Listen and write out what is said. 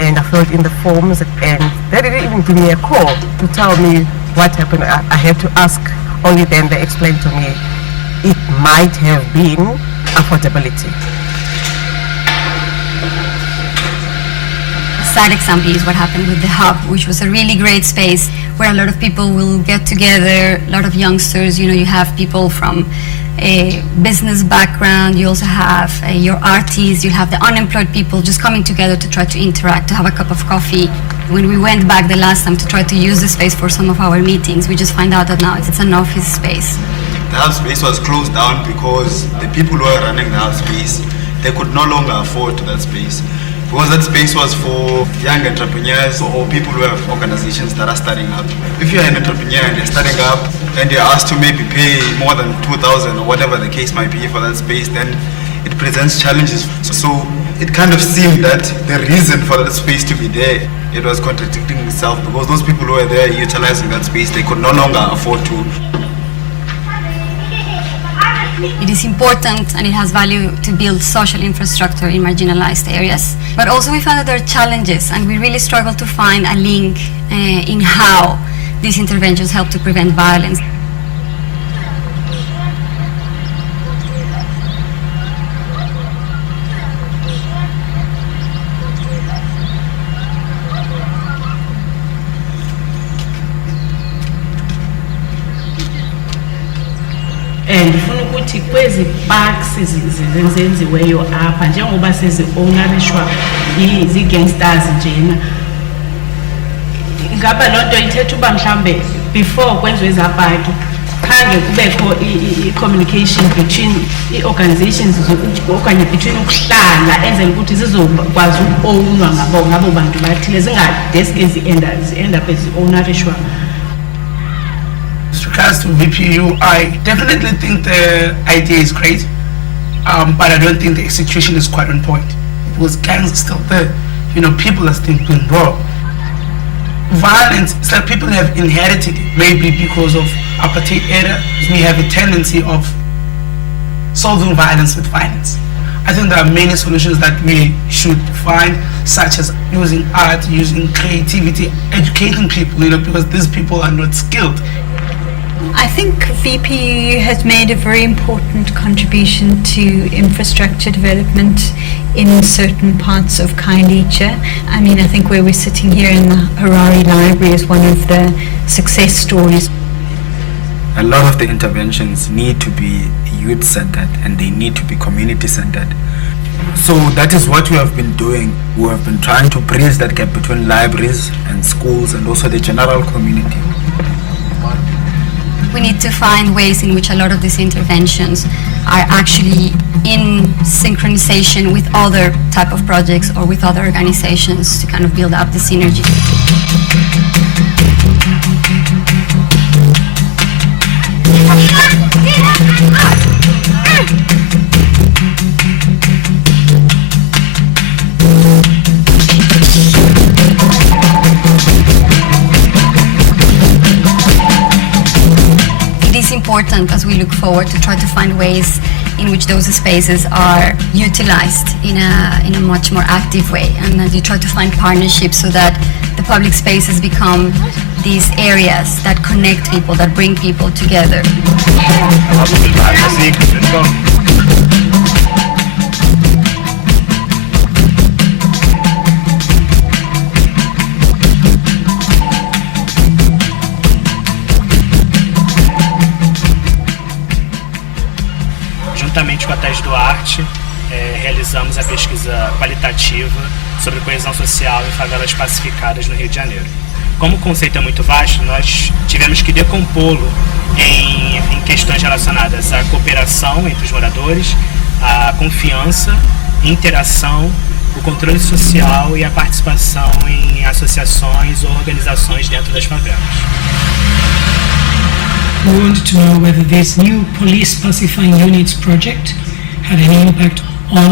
and I filled in the forms, and they didn't even give me a call to tell me what happened. I had to ask. Only then they explained to me it might have been affordability. A sad example is what happened with the Hub, which was a really great space where a lot of people will get together, a lot of youngsters. You know, you have people from a business background, you also have your artists, you have the unemployed people just coming together to try to interact, to have a cup of coffee. When we went back the last time to try to use the space for some of our meetings, we just find out that now it's an office space. The Hub space was closed down because the people who were running the Hub space, they could no longer afford that space. Because that space was for young entrepreneurs or people who have organizations that are starting up. If you're an entrepreneur and you're starting up and you're asked to maybe pay more than 2,000 or whatever the case might be for that space, then it presents challenges. So it kind of seemed that the reason for that space to be there, it was contradicting itself, because those people who were there utilizing that space, they could no longer afford to. It is important and it has value to build social infrastructure in marginalized areas. But also we found that there are challenges, and we really struggle to find a link in how these interventions help to prevent violence. Ndifuna ukuthi kwezi parks zenziweyo apha njengoba sezi-ownerishwa zi-gangsters njena, ngaba loo nto ithetha uba mhlawumbe before kwenziwe ezaa paki khange kubekho i-communication between ii-organizations okanye between ukuhlala enzela ukuthi zizokwazi uku-ownwa ngabo bantu bathile, zingadeske zi-end up ezi-ownerishwa. With regards to VPU, I definitely think the idea is great, but I don't think the execution is quite on point, because gangs are still there. You know, people are still being robbed. Violence is like people have inherited it, maybe because of apartheid era. We have a tendency of solving violence with violence. I think there are many solutions that we should find, such as using art, using creativity, educating people, you know, because these people are not skilled. I think VPU has made a very important contribution to infrastructure development in certain parts of Khayelitsha. I mean, I think where we're sitting here in the Harare Library is one of the success stories. A lot of the interventions need to be youth-centered and they need to be community-centered. So that is what we have been doing. We have been trying to bridge that gap between libraries and schools and also the general community. We need to find ways in which a lot of these interventions are actually in synchronization with other type of projects or with other organizations to kind of build up the synergy. Important as we look forward to try to find ways in which those spaces are utilized in a much more active way, and as you try to find partnerships so that the public spaces become these areas that connect people, that bring people together. Juntamente com a Tese do Arte, realizamos a pesquisa qualitativa sobre coesão social em favelas pacificadas no Rio de Janeiro. Como o conceito é muito vasto, nós tivemos que decompô-lo em questões relacionadas à cooperação entre os moradores, à confiança, interação, o controle social e a participação em associações ou organizações dentro das favelas. We wanted to know whether this new police pacifying units project had any impact on